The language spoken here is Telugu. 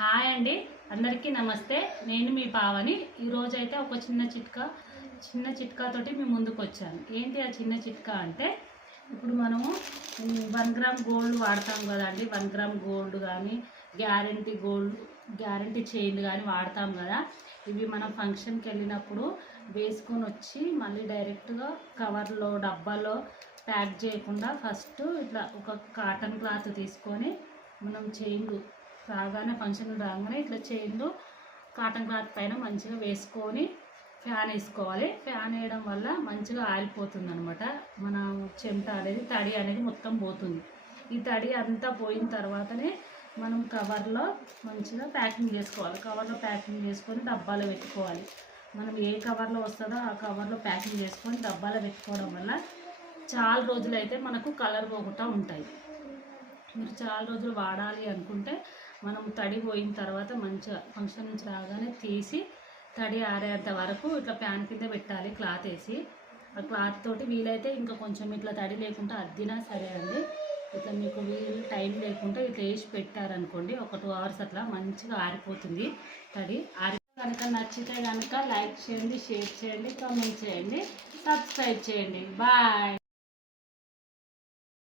హాయ్ అండి, అందరికీ నమస్తే. నేను మీ పావని. ఈరోజు అయితే ఒక చిన్న చిట్కాతోటి మీ ముందుకు వచ్చాను. ఏంటి ఆ చిన్న చిట్కా అంటే, ఇప్పుడు మనము 1 గ్రామ్ గోల్డ్ వాడతాం కదండి. 1 గ్రామ్ గోల్డ్ కానీ గ్యారంటీ చైన్లు కానీ వాడతాం కదా. ఇవి మనం ఫంక్షన్కి వెళ్ళినప్పుడు వేసుకొని వచ్చి మళ్ళీ డైరెక్ట్గా కవర్లో డబ్బాలో ప్యాక్ చేయకుండా ఫస్ట్ ఇట్లా ఒక కాటన్ క్లాత్ తీసుకొని మనం చైన్లు ఫంక్షన్ రాగానే ఇట్లా చైన్లు కాటన్ క్లాత్ పైన మంచిగా వేసుకొని ఫ్యాన్ వేసుకోవాలి. ఫ్యాన్ వేయడం వల్ల మంచిగా ఆరిపోతుంది అనమాట. మన చెమట అనేది తడి అనేది మొత్తం పోతుంది. ఈ తడి అంతా పోయిన తర్వాతనే మనం కవర్లో మంచిగా ప్యాకింగ్ చేసుకోవాలి. కవర్లో ప్యాకింగ్ చేసుకొని డబ్బాలో పెట్టుకోవాలి. మనం ఏ కవర్లో వస్తుందో ఆ కవర్లో ప్యాకింగ్ చేసుకొని డబ్బాలో పెట్టుకోవడం వల్ల చాలా రోజులైతే మనకు కలర్ పోకుండా ఉంటాయి. మీరు చాలా రోజులు వాడాలి అనుకుంటే మనం తడి పోయిన తర్వాత మంచిగా ఫంక్షన్ నుంచి రాగానే తీసి తడి ఆరేంత వరకు ఇట్లా ప్యాన్ కింద పెట్టాలి క్లాత్ వేసి. ఆ క్లాత్ తోటి వీలైతే ఇంకా కొంచెం ఇట్లా తడి లేకుండా అద్దినా సరే అండి. ఇట్లా మీకు వీలు టైం లేకుంటే ఇట్లా వేసి పెట్టారనుకోండి, ఒక 2 hours అట్లా మంచిగా ఆరిపోతుంది తడి. కనుక నచ్చితే కనుక లైక్ చేయండి, షేర్ చేయండి, కామెంట్ చేయండి, సబ్స్క్రైబ్ చేయండి. బాయ్.